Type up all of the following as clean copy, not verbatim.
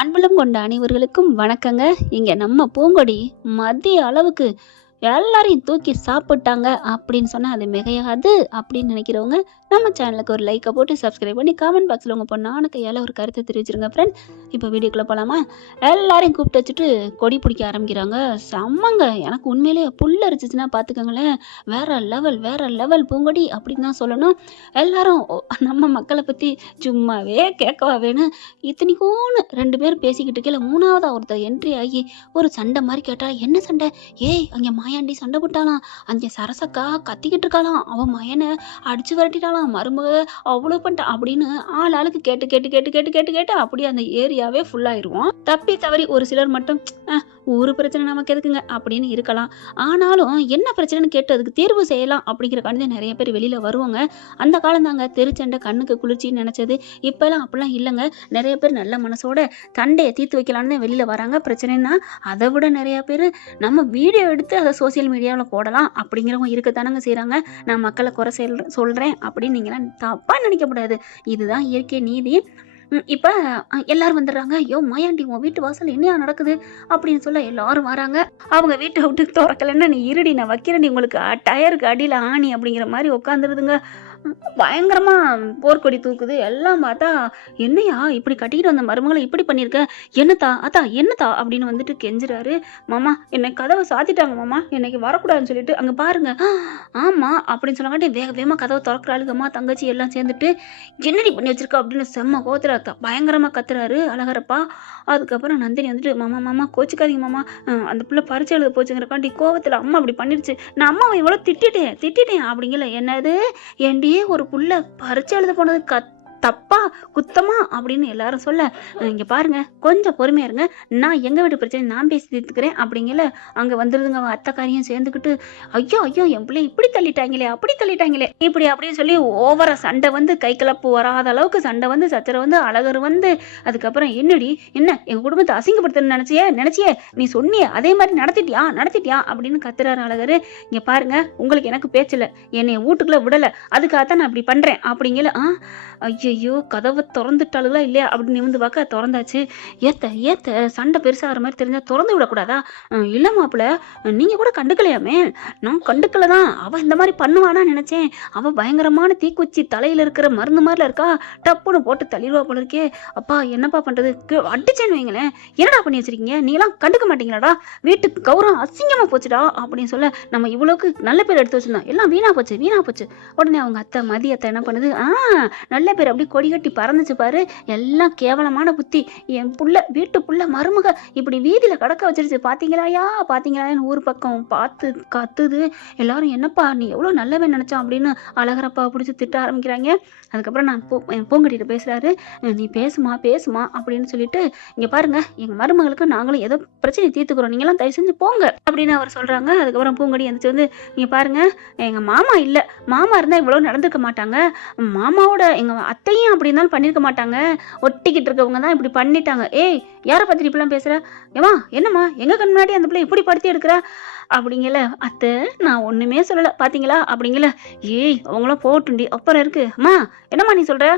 அன்புள்ளம் கொண்ட அனைவர்களுக்கும் வணக்கங்க. இங்க நம்ம பூங்கொடி மதிய அளவுக்கு எல்லாரையும் தூக்கி சாப்பிட்டாங்க அப்படின்னு சொன்னா அது மிகையாது அப்படின்னு நினைக்கிறவங்க நம்ம சேனலுக்கு ஒரு லைக்கை போட்டு சப்ஸ்கிரைப் பண்ணி காமெண்ட் பாக்ஸில் உங்கள் பொண்ணான கையால் ஒரு கருத்தை தெரிவிச்சிருங்க ஃப்ரெண்ட். இப்போ வீடியோக்குள்ளே போகலாமா? எல்லாரையும் கூப்பிட்டு வச்சுட்டு கொடி பிடிக்க ஆரம்பிக்கிறாங்க. செம்மங்க, எனக்கு உண்மையிலேயே புல் அரிச்சிச்சுன்னா பார்த்துக்கோங்களேன், வேற லெவல் பூங்கொடி அப்படின்னு தான் சொல்லணும். எல்லாரும் நம்ம மக்களை பற்றி சும்மாவே கேட்கவா வேணும். இத்தனைக்கூன்னு 2 பேர் பேசிக்கிட்டு கீழே 3ஆவதா ஒருத்தர் என்ட்ரி ஆகி ஒரு சண்டை மாதிரி கேட்டா, என்ன சண்டை? ஏய், அங்கே மாயாண்டி சண்டை போட்டாலாம், அங்கே சரசக்கா கத்திக்கிட்டு இருக்காளாம், அவன் மயனை அடிச்சு விரட்டிட்டாலாம், மருமக அவ்வளோ பண்ணிட்டா அப்படின்னு ஆளுக்கு கேட்டு கேட்டு கேட்டு கேட்டு கேட்டு கேட்டு அப்படியே அந்த ஏரியாவே ஃபுல்லாயிருவோம். தப்பி தவறி ஒரு சிலர் மட்டும் ஒரு பிரச்சனை நமக்கு எதுக்குங்க அப்படின்னு இருக்கலாம். ஆனாலும் என்ன பிரச்சனைன்னு கேட்டு அதுக்கு தீர்வு செய்யலாம் அப்படிங்கிற காரணம் நிறைய பேர் வெளியில வருவாங்க. அந்த காலம் தாங்க தெருச்சண்டை கண்ணுக்கு குளிர்ச்சின்னு நினைச்சது. இப்பெல்லாம் அப்படிலாம் இல்லைங்க. நிறைய பேர் நல்ல மனசோட சண்டையை தீர்த்து வைக்கலான்னு தான் வெளியில வராங்க. பிரச்சனைனா அதை விட நிறைய பேர் நம்ம வீடியோ எடுத்து அதை சோசியல் மீடியாவில் போடலாம் அப்படிங்கிறவங்க இருக்கத்தானங்க செய்கிறாங்க. நான் மக்களை குறை சொல்கிறேன் அப்படின்னு நீங்களாம் தப்பாக நினைக்கக்கூடாது. இதுதான் இயற்கை நீதி. இப்போ எல்லாரும் வந்துடுறாங்க. ஐயோ மாயாண்டி, உன் வீட்டு வாசல் என்னையா நடக்குது அப்படின்னு சொல்ல எல்லாரும் வராங்க. அவங்க வீட்டை விட்டு திறக்கலன்னா நீ இருடி, நான் வைக்கிறேன் உங்களுக்கு டயருக்கு அடியில் ஆணி அப்படிங்கிற மாதிரி உட்காந்துருதுங்க. பயங்கரமா போர்க்கொடி தூக்குது. எல்லாம் பார்த்தா என்னையா இப்படி கட்டிக்கிட்டு வந்த மருமகளை இப்படி பண்ணியிருக்க, என்னத்தா அப்படின்னு வந்துட்டு கெஞ்சுறாரு. மாமா என்னை கதவை சாத்திட்டாங்க மாமா, என்னைக்கு வரக்கூடாதுன்னு சொல்லிட்டு அங்கே பாருங்க. ஆமா அப்படின்னு சொன்னாங்காட்டி வேக வேகமாக கதவை திறக்கிறாளுங்கம்மா. தங்கச்சி எல்லாம் சேர்ந்துட்டு என்னடி பண்ணி வச்சிருக்கா அப்படின்னு செம்ம கோத்துல பயங்கரமா கத்துறாரு அழகரப்பா. அதுக்கப்புறம் நந்தினி வந்துட்டு மாமா கோச்சிக்காதீங்க மாமா, அந்த பிள்ளை பரிச்சை எழுத போச்சுங்கிறக்காண்டி கோவத்தில் அம்மா அப்படி பண்ணிடுச்சு, நான் அம்மாவை இவ்வளோ திட்டிட்டேன் அப்படிங்கல. என்னது ஏண்டி ஒரு புள்ள பரிச்சை எழுத போனது தப்பா குத்தமா அப்படின்னு எல்லாரும் சொல்ல, இங்க பாருங்க கொஞ்சம் பொறுமையா இருங்க, நான் எங்க வீட்டு பிரச்சனை நான் பேசி தீர்த்துக்கிறேன் அப்படிங்கல. அங்க வந்துருதுங்க அவன் அத்தைக்காரியும் சேர்ந்துக்கிட்டு, ஐயோ என் பிள்ளை இப்படி தள்ளிட்டாங்களே இப்படி அப்படின்னு சொல்லி ஓவரா சண்டை வந்து கை கலப்பு வராத அளவுக்கு சண்டை வந்து சச்சரை வந்து அழகர் வந்து. அதுக்கப்புறம் என்னடி என்ன எங்க குடும்பத்தை அசிங்கப்படுத்தணும்னு நினைச்சியே நீ சொன்னியே அதே மாதிரி நடத்திட்டியா அப்படின்னு கத்துறாரு அழகரு. இங்க பாருங்க, உங்களுக்கு எனக்கு பேச்சல, என்னை வீட்டுக்குள்ள விடல, அதுக்காகத்தான் நான் அப்படி பண்றேன் அப்படிங்கல. ஐயோ கதவை திறந்துட்டாளுங்களா இல்லையா அப்படின்னு நிமிந்து பார்க்க திறந்தாச்சு. ஏத்த சண்டை பெருசாகிற மாதிரி தெரிஞ்சா திறந்து விடக்கூடாதா? இல்லை மாப்பிள்ள, நீங்க கூட கண்டுக்கலையாமே. நான் கண்டுக்கலதான், அவ இந்த மாதிரி பண்ணுவானா நினைச்சேன். அவ பயங்கரமான தீக்குச்சி தலையில இருக்கிற மருந்து மாதிரில இருக்கா, டப்புன்னு போட்டு தள்ளிடுவா போல இருக்கே. அப்பா என்னப்பா பண்றது, அடிச்சேன்னு வைங்களேன். என்னடா பண்ணி வச்சிருக்கீங்க, நீலாம் கண்டுக்க மாட்டீங்களாடா, வீட்டுக்கு கௌரவம் அசிங்கமா போச்சுடா அப்படின்னு சொல்ல, நம்ம இவ்வளவுக்கு நல்ல பேர் எடுத்து வச்சிருந்தோம், எல்லாம் வீணா போச்சு. உடனே அவங்க அத்தை மதியத்தை என்ன பண்ணுது, நல்ல பேர் அப்படி கொடி கட்டி பறந்துச்சு பாரு, எல்லாம் கேவலமான புத்தி. என் புள்ள வீட்டு புள்ள மருமக இப்படி வீதியில கடக்க வச்சிருச்சு, பாத்தீங்களான்னு ஊர் பக்கம் பார்த்து கத்துது. எல்லாரும் என்னப்பா நீ எவ்வளவு நல்லவன் நினைச்சான் அப்படின்னு அழகரப்பா பிடிச்சி திட்ட ஆரம்பிக்கிறாங்க. அதுக்கப்புறம் நான் பூங்கட்டிட்டு பேசுறாரு. நீ பேசுமா அப்படின்னு சொல்லிட்டு, இங்க பாருங்க எங்க மருமகளுக்கு நாங்களும் ஏதோ பிரச்சனை தீர்த்துக்கிறோம், நீங்க எல்லாம் தயவு செஞ்சு போங்க அப்படின்னு அவர் சொல்றாங்க. அதுக்கப்புறம் பூங்கடி எந்திரிச்சு வந்து, இங்க பாருங்க எங்க மாமா இல்ல, மாமா இருந்தா இவ்வளவு நடந்துக்க மாட்டாங்க, மாமாவோட எங்க அத்தையும் அப்படி இருந்தாலும் பண்ணிருக்க மாட்டாங்க, ஒட்டிக்கிட்டு இருக்கவங்க தான் இப்படி பண்ணிட்டாங்க. ஏய் யாரை பத்தி இப்பெல்லாம் பேசுற, ஏமா என்னம்மா எங்க கண் முன்னாடி அந்த பிள்ளை இப்படி படுத்தி எடுக்கிற அப்படிங்கல. அத்தை நான் ஒண்ணுமே சொல்லல பாத்தீங்களா அப்படிங்கல. ஏய் அவங்களாம் போட்டுண்டி அப்புறம் இருக்கு அம்மா, என்னம்மா நீ சொல்ற,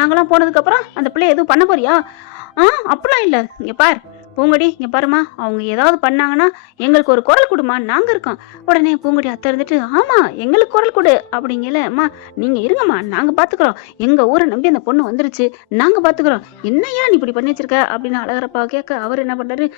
நாங்களாம் போனதுக்கு அப்புறம் அந்த பிள்ளை எதுவும் பண்ண போறியா? அப்படிலாம் இல்ல, இங்க பார் பூங்கடி, இங்க பாருமா, அவங்க ஏதாவது பண்ணாங்கன்னா எங்களுக்கு ஒரு குரல் கொடுமா, நாங்க இருக்கோம். உடனே பூங்கடி அத்தை இருந்துட்டு, ஆமா எங்களுக்கு குரல் கொடு அப்படிங்கல. அம்மா நீங்க இருங்கம்மா, நாங்க பாத்துக்கிறோம், எங்க ஊரை நம்பி அந்த பொண்ணு வந்துருச்சு, நாங்க பாத்துக்கிறோம், என்னையா நீ இப்படி பண்ணி வச்சிருக்க அப்படின்னு அழகரப்பா கேட்க, அவர் என்ன பண்றாரு,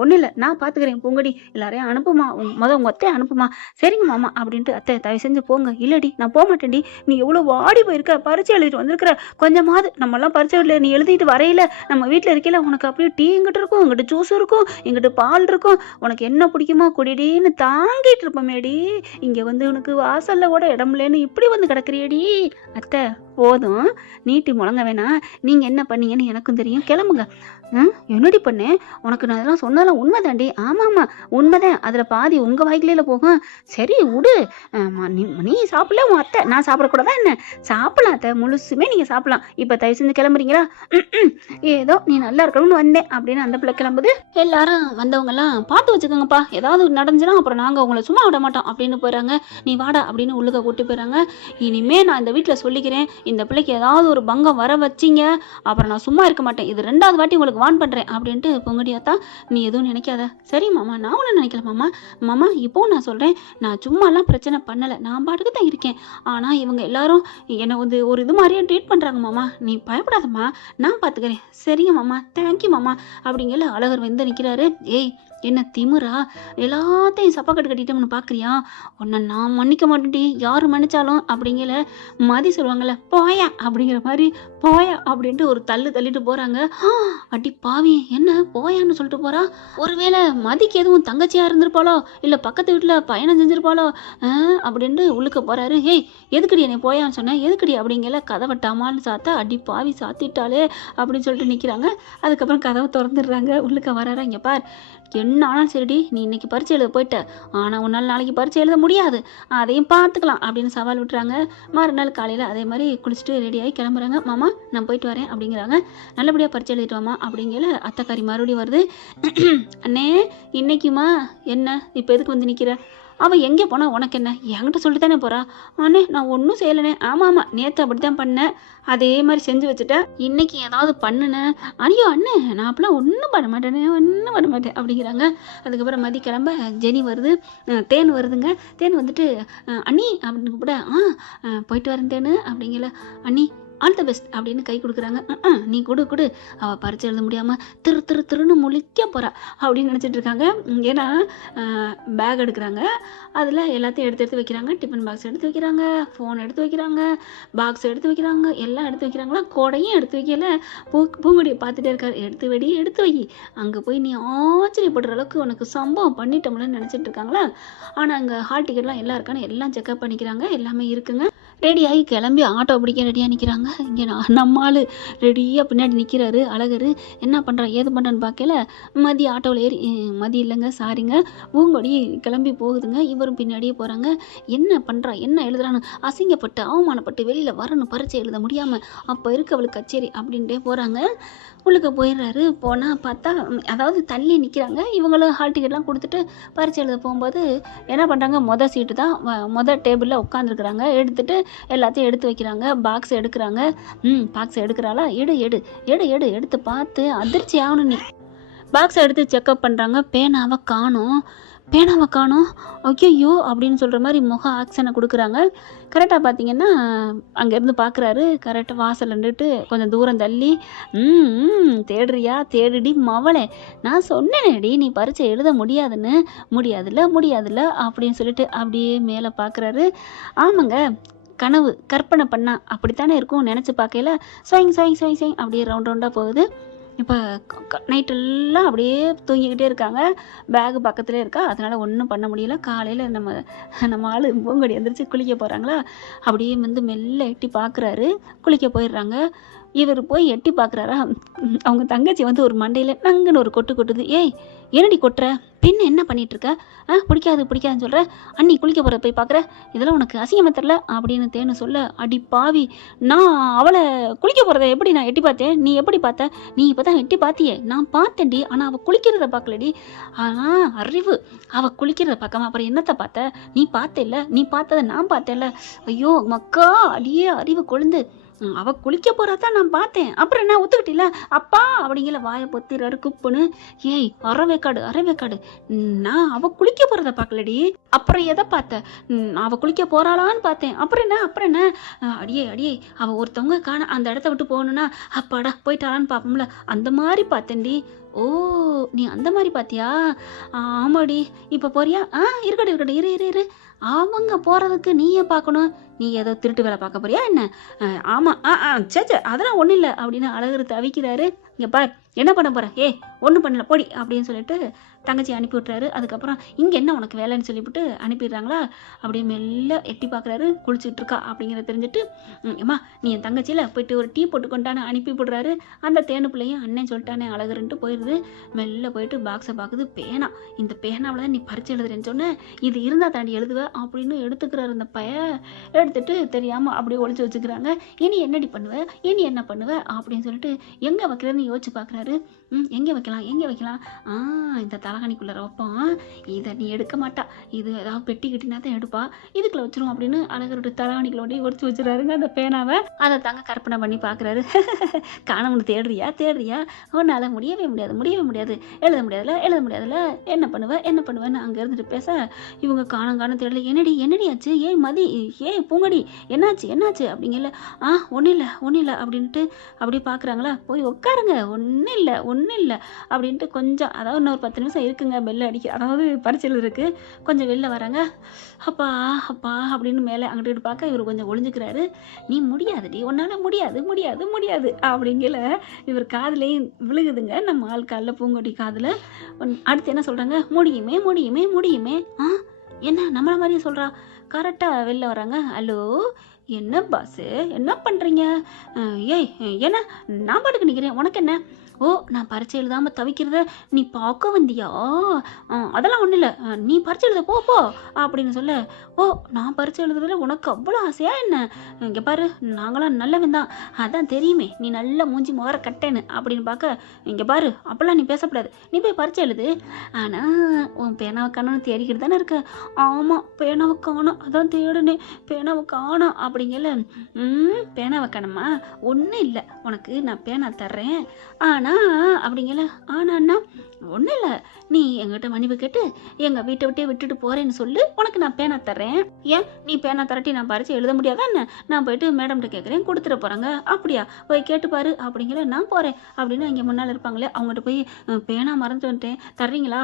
ஒண்ணு இல்ல நான் பாத்துக்கிறேன் பூங்கடி, எல்லாரையும் அனுப்புமா, உங்க அத்தையை அனுப்புமா. சரிங்க மாமா அப்படின்ட்டு, அத்தை தயவு செஞ்சு போங்க. இல்லடி நான் போக மாட்டேன்டி, நீ எவ்வளவு வாடி போயிருக்க, பரிச்சை எழுதிட்டு வந்திருக்கிற, கொஞ்சமாவது நம்ம எல்லாம் பரிச்சை இல்லை நீ எழுதிட்டு வரையில நம்ம வீட்டுல இருக்கையில உனக்கு அப்படியே டீ இங்கிட்டு இருக்கும், இங்கிட்டு ஜூஸ் இருக்கும், எங்கிட்ட பால் இருக்கும், உனக்கு என்ன பிடிக்குமோ குடிடின்னு தாங்கிட்டு இருப்பமேடி, இங்க வந்து உனக்கு வாசல்ல கூட இடம்லன்னு இப்படி வந்து கிடக்குறியடி. அத்தை போதும் நீட்டி முழங்க வேணாம், நீங்க என்ன பண்ணீங்கன்னு எனக்கும் தெரியும், கிளம்புங்க. என்னடி பண்ணு, உனக்கு நான் அதெல்லாம் சொன்னதெல்லாம் உண்மைதாண்டி. ஆமா உண்மைதான், அதுல பாதி உங்க வாய்க்கில போகும். சரி விடு, நீ சாப்பிடல, உன் அத்தை நான் சாப்பிடக்கூடாதா என்ன? சாப்பிடலாம் அத்தை, முழுசுமே நீங்க சாப்பிடலாம். இப்ப தயவு செஞ்சு கிளம்புறீங்களா? ஏதோ நீ நல்லா இருக்கணும்னு வந்தேன் அப்படின்னு அந்த பிள்ளை கிளம்ப கிளம்புது. எல்லாரும் வந்தவங்கலாம் பார்த்து வச்சுக்கோங்கப்பா, ஏதாவது நடந்துச்சுன்னா அப்புறம் நாங்கள் உங்களை சும்மா விட மாட்டோம் அப்படின்னு போயிடறாங்க. நீ வாடா அப்படின்னு உள்ளுக்க கூட்டி போயிடறாங்க. இனிமே நான் இந்த வீட்டில் சொல்லிக்கிறேன், இந்த பிள்ளைக்கு ஏதாவது ஒரு பங்கம் வர வச்சிங்க அப்புறம் நான் சும்மா இருக்க மாட்டேன், இது 2வது வாட்டி உங்களுக்கு வான் பண்ணுறேன் அப்படின்ட்டு பொங்கடியாத்தா நீ எதுவும் நினைக்காத. சரி மாமா, நான் ஒன்றும் நினைக்கல மாமா. மாமா இப்போவும் நான் சொல்கிறேன், நான் சும்மாலாம் பிரச்சனை பண்ணலை, நான் பாட்டுக்கு தான் இருக்கேன். ஆனால் இவங்க எல்லாரும் என்னை வந்து ஒரு இது மாதிரியே ட்ரீட் பண்ணுறாங்க மாமா, நீ பயப்படாதம்மா, நான் பார்த்துக்கிறேன். சரிங்க மாமா, தேங்க்யூ மாமா அப்படிங்கல அழகர் வந்து நிற்கிறாரு. ஏய் என்ன திமிரா, எல்லாத்தையும் சப்பாக்கட்டு கட்டிட்டோம்னு பார்க்குறியா, உன்னை நான் மன்னிக்க மாட்டேன்டி, யார் மன்னிச்சாலும் அப்படிங்கல மதி சொல்லுவாங்கள்ல, போயா அப்படிங்கிற மாதிரி போயா அப்படின்ட்டு ஒரு தள்ளிட்டு போகிறாங்க. அடி பாவி, என்ன போயான்னு சொல்லிட்டு போகிறா. ஒருவேளை மதிக்கு எதுவும் தங்கச்சியாக இருந்திருப்பாளோ, இல்லை பக்கத்து வீட்டில் பயணம் செஞ்சிருப்பாளோ அப்படின்ட்டு உள்ளுக்க போகிறாரு. ஏய் எதுக்கடி என்னை போயான்னு சொன்னேன், எதுக்கடி அப்படிங்கல கதவை டமால்னு சாத்தா, அடி பாவி சாத்திட்டாலே அப்படின்னு சொல்லிட்டு நிற்கிறாங்க. அதுக்கப்புறம் கதவை திறந்துடுறாங்க. உள்ளுக்க வராரா, இங்கே பார், என்ன ஆனாலும் சரிடி, நீ இன்னைக்கு பரீட்சை எழுத போயிட்ட, ஆனால் உன்னால் நாளைக்கு பரீட்சை எழுத முடியாது, அதையும் பார்த்துக்கலாம் அப்படின்னு சவால் விட்டுறாங்க. மறுநாள் காலையில் அதே மாதிரி குளிச்சுட்டு ரெடியாகி கிளம்புறாங்க. மாமா நான் போயிட்டு வரேன் அப்படிங்கிறாங்க. நல்லபடியாக பரீட்சை எழுதிட்டு வாமா அப்படிங்கிற அத்தைக்காரி மறுபடியும் வருது. அண்ணே இன்னைக்குமா என்ன இப்போ எதுக்கு வந்து நிற்கிற, அவள் எங்கே போனால் உனக்கு என்ன, என்கிட்ட சொல்லிட்டு தானே போகிறா. அண்ணே நான் ஒன்றும் செய்யலைனே. ஆமாம் நேற்று அப்படி தான் பண்ணேன், அதே மாதிரி செஞ்சு வச்சுட்டேன், இன்னைக்கு ஏதாவது பண்ணுனேன். ஐயோ அண்ணே நான் அப்பெல்லாம் ஒன்றும் பண்ண மாட்டேனே, ஒன்றும் பண்ண மாட்டேன் அப்படிங்கிறாங்க. அதுக்கப்புறம் மதி கிளம்ப ஜெனி வருது, தேன் வருதுங்க. தேன் வந்துட்டு அண்ணி அப்படின்னு கூப்பிட, போயிட்டு வரேன் தேனு அப்படிங்கல. அண்ணி ஆல் த பெஸ்ட் அப்படின்னு கை கொடுக்குறாங்க. நீ கொடு அவள் பரிச்சை எழுத முடியாமல் திருன்னு முழிக்க போகிறா அப்படின்னு நினச்சிட்டு இருக்காங்க. ஏன்னா பேக் எடுக்கிறாங்க, அதில் எல்லாத்தையும் எடுத்து வைக்கிறாங்க. டிஃபன் பாக்ஸ் எடுத்து வைக்கிறாங்க, ஃபோன் எடுத்து வைக்கிறாங்க, பாக்ஸ் எடுத்து வைக்கிறாங்க, எல்லாம் எடுத்து வைக்கிறாங்களா. கோடையும் எடுத்து வைக்கல. பூங்குடியை பார்த்துட்டே இருக்காரு. எடுத்து வை, அங்கே போய் நீ ஆச்சரியப்படுற அளவுக்கு உனக்கு சம்பவம் பண்ணிட்டோம்லன்னு நினச்சிட்டு இருக்காங்களா. ஆனால் அங்கே ஹால் டிக்கெட்லாம் எல்லாம் இருக்கான்னு எல்லாம் செக்அப் பண்ணிக்கிறாங்க. எல்லாமே இருக்குங்க. ரெடியாகி கிளம்பி ஆட்டோ பிடிக்க ரெடியாக நிற்கிறாங்க. இங்கே நம்ம ஆள் ரெடியாக பின்னாடி நிற்கிறாரு. அழகர் என்ன பண்ணுறான் ஏது பண்ணுறான்னு பார்க்கல. மதி ஆட்டோவில் ஏறி, மதி இல்லைங்க சாரிங்க, பூங்கொடி கிளம்பி போகுதுங்க. இவரும் பின்னாடியே போகிறாங்க. என்ன பண்ணுறா என்ன எழுதுறான்னு அசிங்கப்பட்டு அவமானப்பட்டு வெளியில் வரணும், பரீட்சை எழுத முடியாமல், அப்போ இருக்க அவளுக்கு கச்சேரி அப்படின்ட்டே போகிறாங்க. உள்ளுக்க போயிடுறாரு. போனால் பார்த்தா அதாவது தள்ளி நிற்கிறாங்க. இவங்களும் ஹால் டிக்கெட்லாம் கொடுத்துட்டு பரீட்சை எழுத போகும்போது என்ன பண்ணுறாங்க, மொதல் சீட்டு தான் மொதல் டேபிளில் உட்காந்துருக்குறாங்க. எடுத்துட்டு எல்லாத்தையும் எடுத்து வைக்கிறாங்க. பாக்ஸ் எடுக்கிறாங்க. பாக்ஸ் எடுக்கிறாளா, எடுத்து பார்த்து அதிர்ச்சி ஆகணும். நீ பாக்ஸை எடுத்து செக்அப் பண்ணுறாங்க. பேனாவை காணும். ஐயோ அப்படின்னு சொல்கிற மாதிரி முக ஆக்ஷனை கொடுக்குறாங்க. கரெக்டாக பார்த்தீங்கன்னா அங்கேருந்து பார்க்குறாரு. கரெக்டாக வாசல் நின்றுட்டு கொஞ்சம் தூரம் தள்ளி, தேடுறியா தேடுடி மவளே, நான் சொன்னேனேடி நீ பரீட்சை எழுத முடியாதுன்னு. முடியாதுல்ல அப்படின்னு சொல்லிட்டு அப்படியே மேலே பார்க்குறாரு. ஆமாங்க, கனவு கற்பனை பண்ணா அப்படித்தானே இருக்கும், நினச்சி பார்க்கல சொயிங் அப்படியே ரவுண்டாக போகுது. இப்போ நைட்டெல்லாம் அப்படியே தூங்கிக்கிட்டே இருக்காங்க. பேகு பக்கத்துலேயே இருக்கா, அதனால் ஒன்றும் பண்ண முடியல. காலையில் நம்ம ஆள் பூங்கொடி எந்திரிச்சு குளிக்க போகிறாங்களா, அப்படியே வந்து மெல்ல எட்டி பார்க்குறாரு. குளிக்க போயிடுறாங்க. இவர் போய் எட்டி பார்க்குறாரா, அவங்க தங்கச்சி வந்து ஒரு மண்டையில் நங்குன்னு ஒரு கொட்டுது. ஏய் என்னடி கொட்டுற, பின்ன என்ன பண்ணிகிட்ருக்க, பிடிக்காதுன்னு சொல்கிற, அண்ணி குளிக்க போகிற போய் பார்க்குற, இதெல்லாம் உனக்கு அசிங்கமாக தெரில அப்படின்னு தேன்னு சொல்ல, அடி பாவி, நான் அவளை குளிக்க போகிறத எப்படி நான் எட்டி பார்த்தேன், நீ எப்படி பார்த்த, நீ இப்போ தான் எட்டி பார்த்தியே, நான் பார்த்தேன்டி, ஆனால் அவள் குளிக்கிறத பார்க்கலடி. ஆனால் அறிவு, அவள் குளிக்கிறத பார்க்காம அப்புறம் என்னத்தை பார்த்த, நீ பார்த்தேல்ல, நீ பார்த்ததை நான் பார்த்தேன்ல, ஐயோ மக்கா அடியே அறிவு கொழுந்து, அவ குளிக்க போறதான் நான் பார்த்தேன், அப்புறம் என்ன ஒத்துக்கிட்டில அப்பா அப்படிங்கிற வாயை பொத்திறாரு குப்புன்னு. ஏய் அறவேக்காடு, நான் அவ குளிக்க போறத பார்க்கலடி, அப்புறம் எதை பார்த்த, அவ குளிக்க போறாளான்னு பார்த்தேன், அப்புறம் என்ன அடியே அவ ஒருத்தவங்க காண அந்த இடத்த விட்டு போகணும்னா அப்பாடா போயிட்டாளான்னு பார்ப்போம்ல, அந்த மாதிரி பார்த்தேன்டி. ஓ நீ அந்த மாதிரி பார்த்தியா, ஆமாடி, இப்போ போறியா, இருக்கட்டும் இரு, அவங்க போகிறதுக்கு நீயே பார்க்கணும், நீ ஏதோ திருட்டு வேலை பார்க்க போறியா என்ன, ஆமாம் சே அதெல்லாம் ஒன்றும் இல்லை அப்படின்னு அழகர் தவிக்கிறாரு. இங்கே பார் என்ன பண்ண போகிற, ஒன்றும் பண்ணல போடி அப்படின்னு சொல்லிட்டு தங்கச்சி அனுப்பி விட்றாரு. அதுக்கப்புறம் இங்கே என்ன உனக்கு வேலைன்னு சொல்லிவிட்டு அனுப்பிடுறாங்களா. அப்படியே மெல்ல எட்டி பார்க்குறாரு. குளிச்சுட்டு இருக்கா அப்படிங்கிறத தெரிஞ்சுட்டு, அம்மா நீ என் தங்கச்சியில் போயிட்டு ஒரு டீ போட்டு கொண்டான்னு அனுப்பி விடுறாரு. அந்த தேனு பிள்ளையும் அண்ணன் சொல்லிட்டானே அழகுன்ட்டு போயிடுது. மெல்ல போயிட்டு பாக்ஸை பார்க்குது. பேனா, இந்த பேனாவில் தான் நீ பரிச்சு எழுதுறேன்னு சொன்னேன், இது இருந்தால் தாண்டி எழுதுவேன் அப்படின்னு எடுத்துக்கிறாரு. அந்த எடுத்துட்டு தெரியாமல் அப்படியே ஒழிச்சு வச்சுக்கிறாங்க. இனி என்னடி பண்ணுவேன், இனி என்ன பண்ணுவேன் அப்படின்னு சொல்லிட்டு எங்கே வைக்கிறேன்னு அப்படின்னு யோசிச்சு பார்க்குறாரு. எங்கே வைக்கலாம் இந்த தலகாணிக்குள்ளே வைப்போம். இதை நீ எடுக்க மாட்டா, இது ஏதாவது பெட்டி கட்டினா தான் எடுப்பா, இதுக்குள்ள வச்சிரும் அப்படின்னு அழகரோட தலகாணிக்குள்ளோடய ஒடிச்சு வச்சுறாருங்க அந்த பேனாவை. அதை தாங்க கற்பனை பண்ணி பார்க்குறாரு. காணவனு தேடுறியா உன்னால் முடியவே முடியாது, எழுத முடியாதுல்ல, என்ன பண்ணுவேன்னு அங்கே இருந்துட்டு பேச, இவங்க காணம் தேடல. என்னடி ஆச்சு? பூங்கடி என்னாச்சு அப்படிங்கல. ஒன்றும் இல்லை அப்படின்ட்டு அப்படி பார்க்குறாங்களா. போய் உட்காருங்க, ஒன்றும் இல்லை அப்படின்ட்டு கொஞ்சம், அதாவது இன்னொரு 10 நிமிஷம் இருக்குங்க பெல்ல அடிக்க, அதாவது பரிச்சல் இருக்குது, கொஞ்சம் வெளில வராங்க. அப்பா அப்படின்னு மேலே அங்கிட்டு பார்க்க இவர் கொஞ்சம் ஒளிஞ்சுக்கிறாரு. நீ முடியாதுடி, உன்னால் முடியாது அப்படிங்கல இவர் காதுலேயும் விழுகுதுங்க நம்ம ஆள் காலில், பூங்கொடி காதில். அடுத்து என்ன சொல்கிறாங்க, முடியுமே. என்ன நம்மள மாதிரியே சொல்கிறா. கரெக்டாக வெளில வராங்க. ஹலோ, என்ன பாஸு, என்ன பண்ணுறீங்க? என்ன நான் பாட்டுக்கு நிற்கிறேன், உனக்கு என்ன? நான் பரீட்சை எழுதாமல் தவிக்கிறத நீ பார்க்க வந்தியா? அதெல்லாம் ஒன்றும் இல்லை, நீ பரீட்சை எழுத போ அப்படின்னு சொல்ல, நான் பரீட்சை எழுதுறதுல உனக்கு அவ்வளோ ஆசையா என்ன? இங்கே பாரு, நாங்களாம் நல்லவன் தான், அதான் தெரியுமே நீ நல்ல மூஞ்சி முகர கட்டேன்னு அப்படின்னு பார்க்க, இங்கே பாரு அப்போல்லாம் நீ பேசக்கூடாது, நீ போய் பரீட்சை எழுது. ஆனால் உன் பேனாவை காணோன்னு தேடிக்கிட்டு தானே இருக்க? ஆமாம், பேனாவை காணோம், அதான் தேடுனேன், பேனாவை காணோம் அப்படிங்கல. பேனாவை காணுமா? ஒன்றும் இல்லை, உனக்கு நான் பேனா தர்றேன். அப்படிங்கல. ஆனான்னா ஒன்றும் இல்லை, நீ எங்கிட்ட மன்னிப்பு கேட்டு எங்கள் வீட்டை விட்டுட்டு போகிறேன்னு சொல்லு, உனக்கு நான் பேனா தர்றேன். ஏன் நீ பேனா தரட்டி நான் பறிச்சு எழுத முடியாதா என்ன? நான் போயிட்டு மேடம்கிட்ட கேட்குறேன், கொடுத்துட போகிறாங்க. அப்படியா, போய் கேட்டுப்பாரு அப்படிங்கிற. நான் போகிறேன் அப்படின்னு இங்கே முன்னால் இருப்பாங்களே அவங்ககிட்ட போய், பேனா மறந்து வந்துட்டேன், தர்றீங்களா?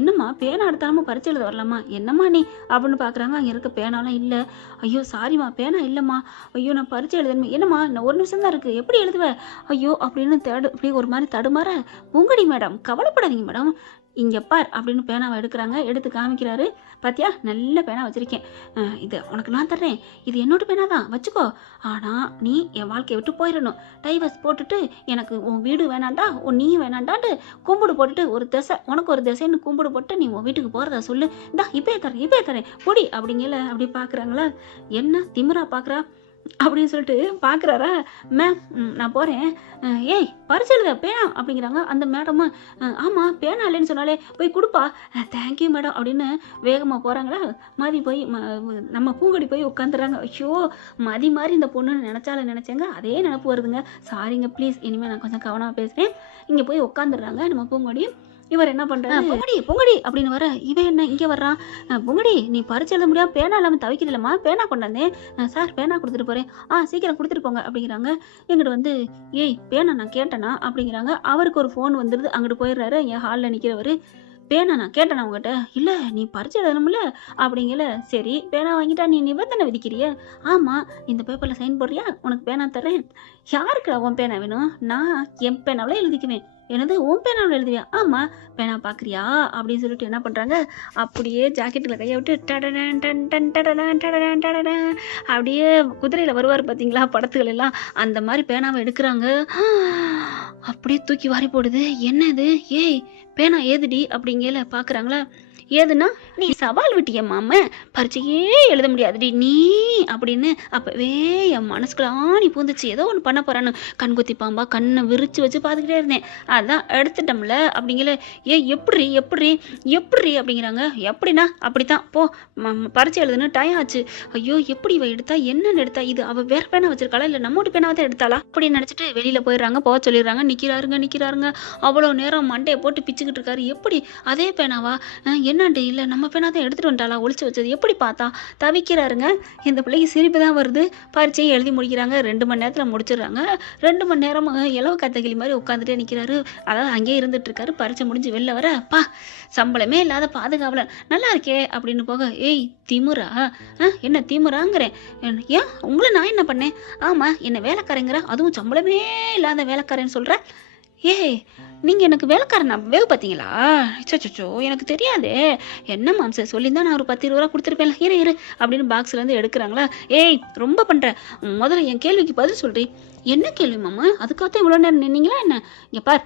என்னம்மா பேனா எடுத்தாலும் பறிச்சு எழுத வரலாமா? என்னம்மா நீ அப்படின்னு பார்க்குறாங்க. அங்கே இருக்க பேனாலாம் இல்லை. ஐயோ சாரிம்மா, பேனா இல்லைம்மா. ஐயோ நான் பறிச்சு எழுதணுமே. என்னம்மா இன்னும் 1 நிமிஷம் தான் இருக்குது, எப்படி எழுதுவேன்? ஐயோ அப்படின்னு இப்படி ஒரு மாதிரி தடுமாற, பூங்கொடி மேடம் கவலைப்படாதீங்க மேடம், இங்கே பார் அப்படின்னு பேனாவை எடுக்கிறாங்க. எடுத்து காமிக்கிறாரு. பாத்தியா, நல்ல பேனா வச்சுருக்கேன், இது உனக்கு நான் தர்றேன், இது என்னோட பேனா தான் வச்சுக்கோ. ஆனால் நீ என் வாழ்க்கையை விட்டு போயிடணும். டைவர்ஸ் போட்டுட்டு எனக்கு உன் வீடு வேணாண்டா, நீயும் வேணாண்டான்ட்டு கும்பிடு போட்டுட்டு ஒரு திசை, உனக்கு ஒரு திசைன்னு கும்பிடு போட்டு நீ உன் வீட்டுக்கு போகிறதா சொல்லு. இந்தா இப்பயே தரேன் பொடி அப்படிங்கல. அப்படி பார்க்குறாங்களா, என்ன திமிரா பார்க்குறா அப்படின்னு சொல்லிட்டு பார்க்குறாரா. மேம் நான் போகிறேன், பரிசு எழுத பேனா அப்படிங்கிறாங்க. அந்த மேடமும் ஆமாம் பேனா இல்லைன்னு சொன்னாலே போய் கொடுப்பா, தேங்க்யூ மேடம் அப்படின்னு வேகமாக போகிறாங்களா. மதி போய் நம்ம பூங்கொடி போய் உட்காந்துறாங்க. ஐயோ மதி மாதிரி இந்த பொண்ணுன்னு நினச்சேங்க, அதே நினப்பு வருதுங்க. சாரிங்க ப்ளீஸ், இனிமேல் நான் கொஞ்சம் கவனமாக பேசுகிறேன். இங்கே போய் உட்காந்துடுறாங்க நம்ம பூங்கொடி. இவர் என்ன பண்ணுறாரு, பொங்கடி அப்படின்னு வர, இவன் என்ன இங்கே வர்றான்? பொங்கடி நீ பரிச்சு எழுத முடியாம பேனா இல்லாமல் தவிக்கிறீங்களம்மா, பேனா கொண்டாந்தேன் சார், பேனா கொடுத்துட்டு போகிறேன், சீக்கிரம் கொடுத்துட்டு போங்க அப்படிங்கிறாங்க. எங்கிட்ட வந்து பேனா நான் கேட்டேனா அப்படிங்கிறாங்க. அவருக்கு ஒரு ஃபோன் வந்துடுது. அங்கிட்டு போயிடுறாரு. என் ஹாலில் நிற்கிறவர். பேனா நான் கேட்டேனா உங்ககிட்ட? இல்லை நீ பரிச்சு எழுதணும்ல அப்படிங்கல. சரி பேனா வாங்கிட்டா நீ நிபந்தனை விதிக்கிறிய? ஆமாம், இந்த பேப்பரில் சைன் போடுறியா, உனக்கு பேனா தர்றேன். யாருக்கு உன் பேனா வேணும்? நான் என் பேனாவில் எழுதிக்குவேன். எனது உன் பேனாவில் எழுதுவியா? ஆமாம், பேனா பார்க்குறியா அப்படின்னு சொல்லிட்டு என்ன பண்ணுறாங்க, அப்படியே ஜாக்கெட்டில் கையை விட்டு டடடன் டன் டன் டடடன் டடடன் டடடன் அப்படியே குதிரையில் வருவார் பார்த்தீங்களா படத்துகள் எல்லாம், அந்த மாதிரி பேனாவை எடுக்கிறாங்க. அப்படியே தூக்கி வாரி போடுது. என்னது பேனா ஏதுடி அப்படிங்கல பார்க்குறாங்களா. ஏதுன்னா நீ சவால் விட்டிய மாம, பரீட்சையே எழுத முடியாதுடி நீ அப்படின்னு. அப்பவே என் மனசுக்குள்ள ஆணி பூந்துச்சு, ஏதோ ஒன்று பண்ண போறான்னு. கண்குத்தி பாம்பா கண்ணை விரிச்சு வச்சு பார்த்துக்கிட்டே இருந்தேன், அதான் எடுத்துட்டோம்ல அப்படிங்கல. எப்படி அப்படிங்கிறாங்க. எப்படின்னா அப்படித்தான், போ பரீட்சை எழுதுன்னு டைம் ஆச்சு. ஐயோ எப்படி இவ எடுத்தா, என்னன்னு எடுத்தா, இது அவ வேற பேனா வச்சிருக்காளா இல்லை நம்மோட பேனாவை தான் எடுத்தாளா அப்படின்னு நினைச்சிட்டு வெளியில போயிடுறாங்க. போக சொல்லிடுறாங்க. நிக்கிறாருங்க. அவ்வளோ நேரம் மண்டையை போட்டு பிச்சுக்கிட்டு இருக்காரு. எப்படி அதே பேனாவா, என்னாண்டு இல்லை நம்ம பேனா தான் எடுத்துட்டு வந்துட்டாளா ஒளிச்சு வச்சது, எப்படி பார்த்தா தவிக்கிறாருங்க. இந்த பிள்ளைக்கு சிரிப்பு தான் வருது. பரீட்சையும் எழுதி முடிக்கிறாங்க. 2 மணி நேரத்தில் முடிச்சிடுறாங்க. 2 மணி நேரம் இலவு கத்தகிளி மாதிரி உட்காந்துட்டே நிற்கிறாரு. அதாவது அங்கேயே இருந்துட்டு இருக்காரு. பரீட்சை முடிஞ்சு வெளில வர, சம்பளமே இல்லாத பாதுகாவலன் நல்லா இருக்கே அப்படின்னு போக, திமுறா, என்ன திமுறாங்கிறேன், ஏன் உங்களை நான் என்ன பண்ணேன்? ஆமாம் என்ன வேலைக்காரங்கிற, அதுவும் சம்பளமே இல்லாத வேலைக்காரன்னு சொல்கிற. நீங்கள் எனக்கு வேலைக்காரனா வேவு பார்த்தீங்களா? சச்சோ எனக்கு தெரியாதே. என்ன மாம்ச சொல்லியிருந்தா நான் ஒரு 10-20 ரூபா கொடுத்துருப்பேன். இரு அப்படின்னு பாக்ஸ்லேருந்து எடுக்கிறாங்களா. ரொம்ப பண்ணுறேன், முதல்ல என் கேள்விக்கு பதில் சொல்கிறேன். என்ன கேள்வி மாமா, அதுக்காகத்தான் இவ்வளோ நேரம் நின்னீங்களா என்ன? இங்கே பார்,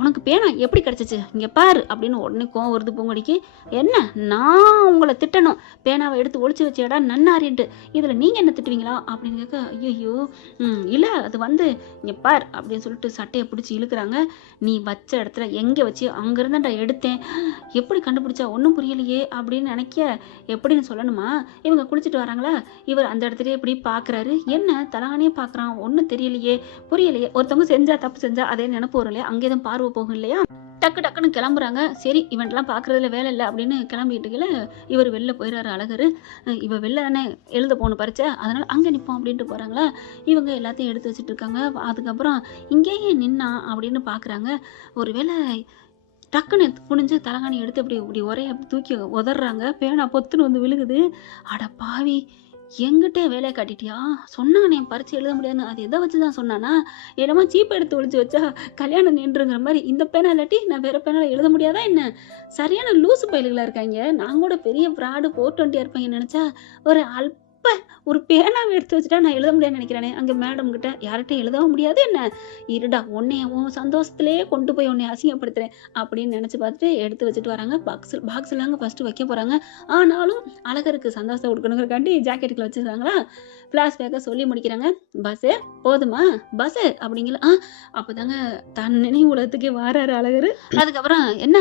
உனக்கு பேனா எப்படி கிடச்சிச்சு இங்கே பார் அப்படின்னு உடனே கோவம் வருது பூங்கொடிக்கு. என்ன, நான் உங்களை திட்டணும், பேனாவை எடுத்து ஒளிச்சு வச்சேடா நன்னாரின்ட்டு, இதில் நீங்கள் என்ன திட்டுவீங்களா அப்படின்னு கேட்க, ஐயோ இல்லை அது வந்து இங்கே பார் அப்படின்னு சொல்லிட்டு சட்டையை பிடிச்சி இழுக்கிறாங்க. நீ வச்ச இடத்துல எங்கே வச்சு அங்கேருந்தாண்டா எடுத்தேன், எப்படி கண்டுபிடிச்சா ஒன்றும் புரியலையே அப்படின்னு நினைக்க, எப்படின்னு சொல்லணுமா? இவங்க குளிச்சுட்டு வராங்களா, இவர் அந்த இடத்துலயே இப்படி பார்க்குறாரு. என்ன தலகாணியே பார்க்குறான், ஒன்றும் தெரியலையே புரியலையே. ஒருத்தவங்க செஞ்சா தப்பு செஞ்சா அதே நினைப்பு வரும் இல்லையா, அங்கே தான் பார்வை போகும் இல்லையா. டக்கு டக்குன்னு கிளம்புறாங்க. சரி இவன்லாம் பார்க்குறதுல வேலை இல்லை அப்படின்னு கிளம்பிட்டுக்கல இவர் வெளில போயிடுறாரு அழகர். இவ வெளில தானே எழுத போகணும் பறிச்ச, அதனால் அங்கே நிற்போம் அப்படின்ட்டு போகிறாங்களா. இவங்க எல்லாத்தையும் எடுத்து வச்சுட்டு இருக்காங்க. அதுக்கப்புறம் இங்கேயே நின்னா அப்படின்னு பார்க்குறாங்க. ஒரு வேளை டக்குன்னு குனிஞ்சு தலகாணி எடுத்து அப்படி இப்படி ஒரே தூக்கி உதறாங்க. பேனா பொத்துன்னு வந்து விழுகுது. அட பாவி, எங்கிட்டே வேலையை காட்டிட்டியா? சொன்னானே பரிச்சு எழுத முடியாதுன்னு, அது எதை வச்சு தான் சொன்னானா? என்னமா சீப்பை எடுத்து ஒழிச்சு வச்சா கல்யாணம் நின்றுங்கிற மாதிரி, இந்த பேனா இல்லாட்டி நான் வேற பேனால எழுத முடியாதா என்ன? சரியான லூசு பயல்களா இருக்காங்க. நான் கூட பெரிய ஃப்ராடு 420 இருப்பாங்கன்னு நினைச்சா, ஒரு ஒரு பேனாவை எடுத்து வச்சுட்டா நான் எழுத முடியாதுன்னு நினைக்கிறானே. அங்கே மேடம் கிட்ட யார்கிட்டையும் எழுதவும் முடியாது என்ன? இருடா உன்னைய உன் சந்தோஷத்திலே கொண்டு போய் உன்னை அசிங்கப்படுத்துறேன் அப்படின்னு நினச்சி பார்த்துட்டு எடுத்து வச்சுட்டு வராங்க. பாக்ஸ்லாங்க ஃபஸ்ட்டு வைக்க போகிறாங்க. ஆனாலும் அழகருக்கு சந்தோஷத்தை கொடுக்கணுங்கிறக்காண்டி ஜாக்கெட்டுக்குள்ள வச்சுருக்காங்களா. ஃப்ளாஷ்பேக்கை சொல்லி முடிக்கிறாங்க. பஸ்ஸு போதுமா பஸ்ஸு அப்படிங்கிற அப்போ தாங்க தன் நினைவு உலகத்துக்கே வாராரு அழகர். அதுக்கப்புறம் என்ன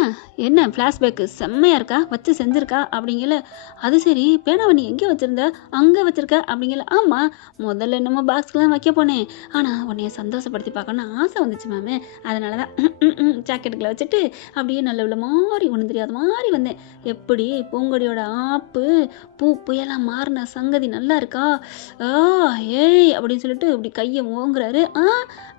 என்ன ஃப்ளாஷ்பேக்கு செம்மையாக இருக்கா, வச்சு செஞ்சுருக்கா அப்படிங்கிற. அது சரி பேனாவை நீ எங்கே வச்சுருந்த, அங்கே வச்சுருக்க அப்படிங்கிற. ஆமாம், முதல்ல என்னமோ பாக்ஸ்க்கெலாம் வைக்க போனேன், ஆனால் உன்னைய சந்தோஷப்படுத்தி பார்க்கணும்னு ஆசை வந்துச்சு மேமே, அதனால தான் ஜாக்கெட்டுக்குள்ள வச்சுட்டு அப்படியே நல்ல உள்ள மாதிரி ஒன்றும் தெரியாத மாதிரி வந்தேன். எப்படி பூங்கொடியோட ஆப்பு பூ புயலாக மாறின சங்கதி நல்லா இருக்கா? ஏய் அப்படின்னு சொல்லிட்டு இப்படி கையை ஓங்குறாரு.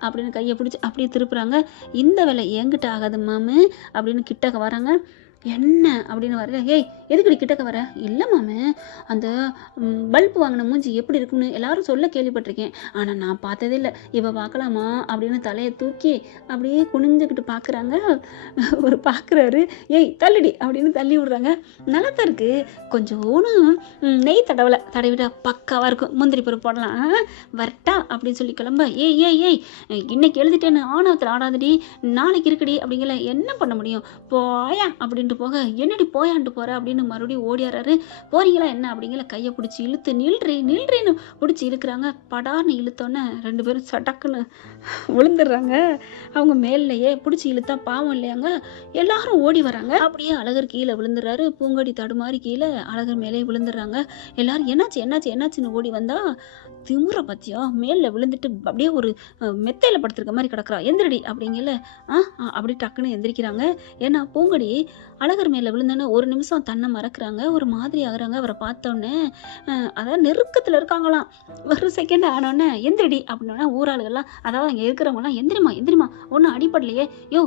அப்படின்னு கையை பிடிச்சி அப்படியே திருப்புறாங்க. இந்த வேலை என்கிட்ட ஆகாது மாமு அப்படின்னு கிட்டக்க வராங்க. என்ன அப்படின்னு வர, ஏய் எதுக்கடி கிட்டக்க வர? இல்லை மாமே, அந்த பல்ப் வாங்கின மூஞ்சி எப்படி இருக்குன்னு எல்லாரும் சொல்ல கேள்விப்பட்டிருக்கேன், ஆனால் நான் பார்த்ததே இல்லை. இவ பார்க்கலாமா அப்படின்னு தலையை தூக்கி அப்படியே குனிஞ்சுக்கிட்டு பார்க்குறாங்க. ஒரு பார்க்குறாரு. ஏய் தள்ளுடி அப்படின்னு தள்ளி விடுறாங்க. நல்லாத்தான் இருக்கு, கொஞ்சோன்னு நெய் தடவிட பக்காவாக இருக்கும், முந்திரி பருப்பு போடலாம் வரட்டா அப்படின்னு சொல்லி கிளம்ப. ஏய் ஏய் ஏய் இன்னைக்கு எழுதிட்டேன்னு ஆணவத்தில் ஆடாதடி, நாளைக்கு இருக்குடி அப்படிங்கல. என்ன பண்ண முடியும், போயா அப்படின்ட்டு போக, என்னடி போயான்ட்டு போற அப்படின்னு மறுபடியும் ஓடியாராரு. போறீங்களா என்ன அப்படிங்கிற. கையை பிடிச்சி இழுத்து நில்றேன்னு பிடிச்சி இழுக்கிறாங்க. படார்னு இழுத்தோன்னே 2 பேரும் சடக்குன்னு விழுந்துடுறாங்க. அவங்க மேலேயே பிடிச்சி இழுத்தா பாவம் இல்லையாங்க. எல்லாரும் ஓடி வராங்க. அப்படியே அழகர் கீழே விழுந்துடுறாரு. பூங்கொடி தடுமாறி கீழே அழகர் மேலே விழுந்துடுறாங்க. எல்லாரும் என்னாச்சுன்னு ஓடி வந்தா, திமுற பத்தியா மேல விழுந்துட்டு அப்படியே ஒரு மெத்தையில படுத்திருக்க மாதிரி கிடக்குறா, எந்திரடி அப்படிங்கல. அப்படி டக்குன்னு எந்திரிக்கிறாங்க. ஏன்னா பூங்கொடி அழகர் மேல விழுந்தோன்னே ஒரு நிமிஷம் தன்னை மறக்கிறாங்க, ஒரு மாதிரி ஆகுறாங்க. அவரை பார்த்தோன்னே அதாவது நெருக்கத்துல இருக்காங்களாம். ஒரு செகண்ட் ஆனோடனே எந்திரடி அப்படின்னா ஊராளுகள்லாம், அதாவது அங்கே இருக்கிறவங்கலாம் எந்திரிமா ஒன்றும் அடிப்படலையே, யோ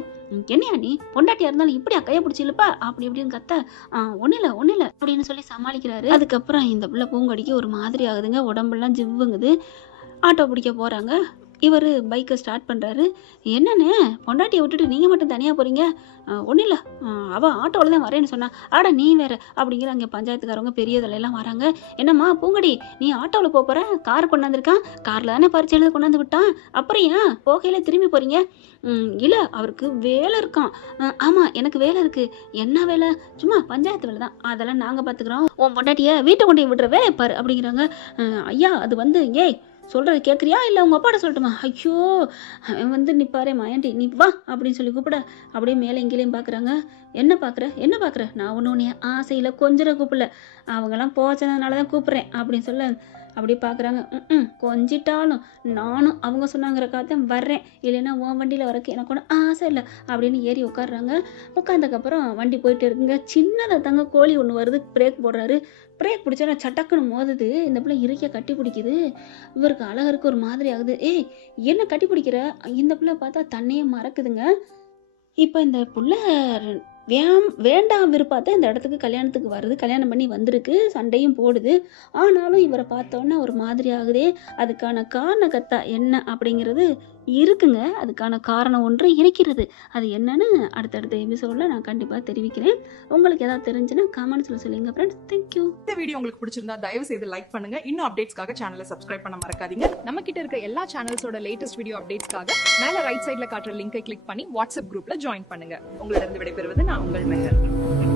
என்னையா நீ பொண்டாட்டியா இருந்தாலும் இப்படியா கையை பிடிச்சி இல்லப்பா அப்படி இப்படின்னு கத்த. ஒன்றும் இல்லை அப்படின்னு சொல்லி சமாளிக்கிறாரு. அதுக்கப்புறம் இந்த பிள்ளை பூங்கொடிக்கு ஒரு மாதிரி ஆகுதுங்க, உடம்பெல்லாம் ஜிவ்வுங்குது. ஆட்டோ பிடிக்க போகிறாங்க. இவர் பைக்கை ஸ்டார்ட் பண்ணுறாரு. என்னன்னு பொண்டாட்டியை விட்டுட்டு நீங்கள் மட்டும் தனியாக போகிறீங்க? ஒன்றும் இல்லை, அவள் ஆட்டோவில் தான் வரேன்னு சொன்னா. ஆடா நீ வேற அப்படிங்கிற. அங்கே பஞ்சாயத்துக்காரவங்க பெரிய தலையெல்லாம் வராங்க. என்னம்மா பூங்கொடி, நீ ஆட்டோவில் போகிற, கார் கொண்டாந்துருக்கான், காரில் தானே பரிச்சு எழுத கொண்டாந்து விட்டான், அப்புறம் ஏன் போகையில் திரும்பி போகிறீங்க? இல்லை அவருக்கு வேலை இருக்கான். ஆமாம் எனக்கு வேலை இருக்குது. என்ன வேலை? சும்மா பஞ்சாயத்து வேலை தான், அதெல்லாம் நாங்கள் பார்த்துக்குறோம், உன் பொண்டாட்டியை வீட்டை கொண்டு விடுற வேலை பாரு அப்படிங்கிறாங்க. ஐயா அது வந்து ஏய் சொல்கிறது கேட்குறியா இல்லை உங்கள் அப்பாட்ட சொல்லட்டுமா? ஐயோ அவன் வந்து நிற்பாரே மாயாண்டி, நீ வா அப்படின்னு சொல்லி கூப்பிட. அப்படியே மேலே எங்கேயும் பார்க்குறாங்க. என்ன பார்க்குற நான் ஒன்று ஆசையில் கொஞ்சம் கூப்பிடல, அவங்கெல்லாம் போச்சதுனால தான் கூப்பிட்றேன் அப்படின்னு சொல்ல. அப்படியே பார்க்குறாங்க. கொஞ்சிட்டாலும் நானும் அவங்க சொன்னாங்கிறக்காக வர்றேன், இல்லைன்னா உன் வண்டியில் வரக்கு எனக்கு ஒன்றும் ஆசை இல்லை அப்படின்னு ஏறி உட்காடுறாங்க. உட்காந்தக்கப்புறம் வண்டி போயிட்டு இருக்குங்க. சின்னதாக தாங்க கோழி ஒன்று வருது, பிரேக் போடுறாரு. பிரேக் பிடிச்சா சட்டக்குன்னு மோதுது. இந்த பிள்ளை இறுக்கிய கட்டி பிடிக்குது. இவருக்கு அழகருக்கு ஒரு மாதிரி ஆகுது. ஏய் என்ன கட்டி பிடிக்கிற? இந்த பிள்ளை பார்த்தா தன்னையே மறக்குதுங்க. இப்போ இந்த பிள்ளை வேண்டாம் விருப்பாத்த இந்த இடத்துக்கு கல்யாணத்துக்கு வருது, கல்யாணம் பண்ணி வந்திருக்கு, சண்டையும் போடுது. ஆனாலும் இவரை பார்த்தோன்னே ஒரு மாதிரி ஆகுதே. அதுக்கான காரணக்கர்த்தா என்ன அப்படிங்கிறது இருக்குங்க. அதுக்கான காரணம் ஒன்று இருக்கிறது. அது என்னன்னு அடுத்தடுத்த எபிசோட்ல நான் கண்டிப்பா தெரிவிக்கிறேன். உங்களுக்கு ஏதாவது தெரிஞ்சுன்னா கமெண்ட்ஸ்ல சொல்லுங்க ஃப்ரெண்ட்ஸ். Thank you. இந்த வீடியோ உங்களுக்கு பிடிச்சிருந்தா தயவு செய்து லைக் பண்ணுங்க. இன்னும் அப்டேட்ஸ்க்காக சேனலை சப்ஸ்கிரைப் பண்ண மறக்காதீங்க. நம்ம கிட்ட இருக்க எல்லா சேனல்ஸோட லேட்டஸ்ட் வீடியோ அப்டேட்ஸ்க்காக மேல ரைட் சைடுல காட்டுற லிங்கை கிளிக் பண்ணி வாட்ஸ்அப் குரூப்ல ஜாயின் பண்ணுங்க. உங்களிடம் விடைபெறுவது நான் உங்கள் மெஹர்.